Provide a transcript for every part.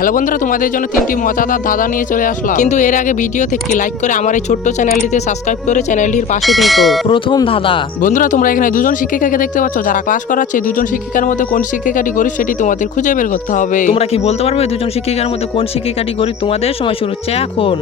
Hello বন্ধুরা, তোমাদের জন্য তিনটি মজাদার ধাঁধা নিয়ে চলে আসলাম। কিন্তু এর আগে ভিডিওতে একটি লাইক করে আমার এই ছোট্ট চ্যানেলটিতে সাবস্ক্রাইব করে চ্যানেলটির পাশে থেকো। প্রথম ধাঁধা। বন্ধুরা, তোমরা এখানে দুজন শিক্ষিকাকে দেখতে পাচ্ছ যারা ক্লাস করাচ্ছে। দুজন শিক্ষিকার মধ্যে কোন শিক্ষিকাটি গরিব সেটি তোমাদের খুঁজে বের করতে হবে। তোমরা কি বলতে পারবে দুজন শিক্ষিকার মধ্যে কোন শিক্ষিকাটি গরিব? তোমাদের সময় শুরু হচ্ছে এখন।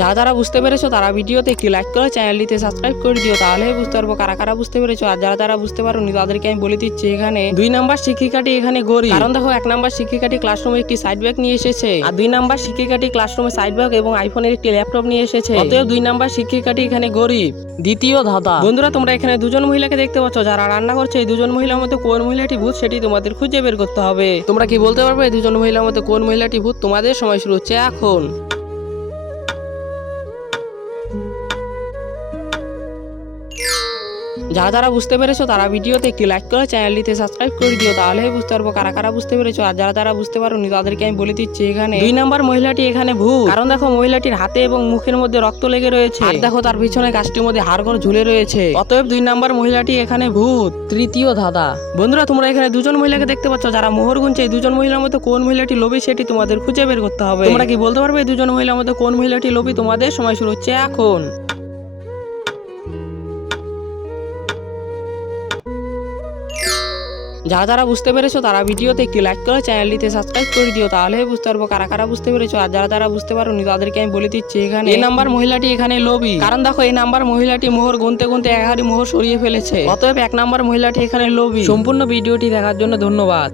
যারা যারা বুঝতে পেরেছো তারা ভিডিওতে একটি লাইক করে চ্যানেলটিতে সাবস্ক্রাইব করে দিও, তাহলে বুঝতে পারবো কারা কারা বুঝতে পেরেছো। আর যারা যারা বুঝতে পারোনি তাদেরকে আমি বলে দিচ্ছি, এখানে 2 নাম্বার শিক্ষিকাটি এখানে গরিব। কারণ দেখো, 1 নাম্বার শিক্ষিকাটি ক্লাসরুমে একটি সাইড ব্যাগ নিয়ে এসেছে, আর 2 নাম্বার শিক্ষিকাটি ক্লাসরুমে সাইড ব্যাগ এবং আইফোনের একটি ল্যাপটপ নিয়ে এসেছে। অতএব 2 নাম্বার শিক্ষিকাটি এখানে গরিব। দ্বিতীয় ধাঁধা। বন্ধুরা, তোমরা এখানে দুজন মহিলাকে দেখতে পাচ্ছ যারা রান্না করছে। এই দুজন মহিলার মধ্যে কোন মহিলাটি ভূত সেটি তোমাদের খুঁজে বের করতে হবে। তোমরা কি বলতে পারবে এই দুজন মহিলার মধ্যে কোন মহিলাটি ভূত? তোমাদের সময় শুরু হচ্ছে এখন। যারা যারা বুঝতে পেরেছো তারা ভিডিওতে একটি লাইক করে চ্যানেলটিতে সাবস্ক্রাইব করে দিও, তাহলে বুঝতে পারবো কারা কারা বুঝতে পেরেছো। আর যারা যারা বুঝতে পারোনি তাদেরকে আমি বলে দিচ্ছি, এখানে 2 নাম্বার মহিলাটি এখানে ভূত। কারণ দেখো, মহিলাটির হাতে এবং মুখের মধ্যে রক্ত লেগে রয়েছে, আর দেখো তার পিছনে গাছটির মধ্যে হাড়গোড় ঝুলে রয়েছে। অতএব 2 নাম্বার মহিলাটি এখানে ভূত। তৃতীয় ধাঁধা। বন্ধুরা, তোমরা এখানে দুজন মহিলাকে দেখতে পাচ্ছ যারা মোহর গুনছে। এই দুজন মহিলার মধ্যে কোন মহিলাটি লোভী সেটি তোমাদের খুঁজে বের করতে হবে। তোমরা কি বলতে পারবে এই দুজন মহিলার মধ্যে কোন মহিলাটি লোভী? তোমাদের সময় শুরু হচ্ছে এখন। যারা যারা বুঝতে পেরেছো তারা ভিডিওতে একটি লাইক করে চ্যানেলটিতে সাবস্ক্রাইব করে দিও, তাহলে বুঝতে পারবো কারা কারা বুঝতে পেরেছো। আর যারা যারা বুঝতে পারোনি তাদেরকে আমি বলে দিচ্ছি, এখানে এই নাম্বার মহিলাটি এখানে লোভী। কারণ দেখো, এই নাম্বার মহিলাটি মোহর গুনতে গুনতে 1 হাড়ি মোহর সরিয়ে ফেলেছে। অতএব 1 নাম্বার মহিলাটি এখানে লোভী। সম্পূর্ণ ভিডিওটি দেখার জন্য ধন্যবাদ।